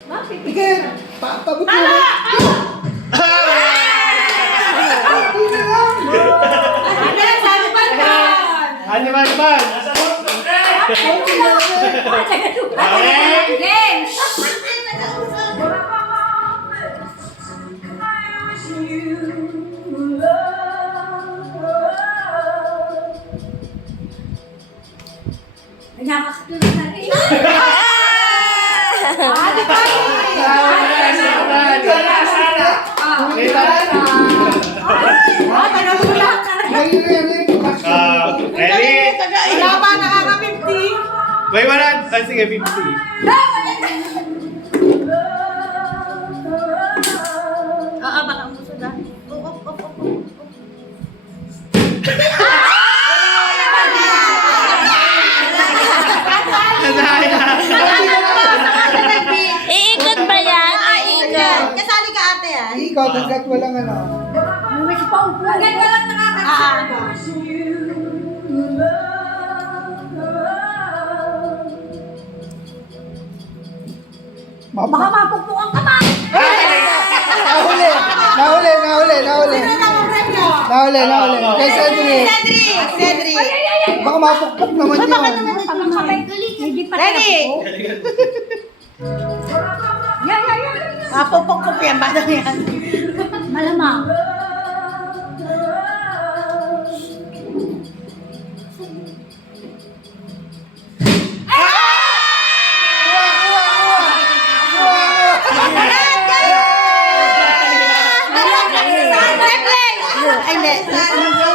Sige, pabot mo na. Ano man? Games! Nakakatulog na rin. Ready? Wala pa, nakaka-50. May 100. Sige, 50. Oo, baka umusod ah. Iikot ba yan? Iikot. Kasali ka ate ah. Ikaw, hanggat walang ano. Hanggang walang nakakasama. Baka mapupukang ka pa. Nahuli. Kay Cedric. Cedric. Baka mapukpok naman yun. Ready? Mapupok ko yan. Bata yan. Malamang. Ay, hindi.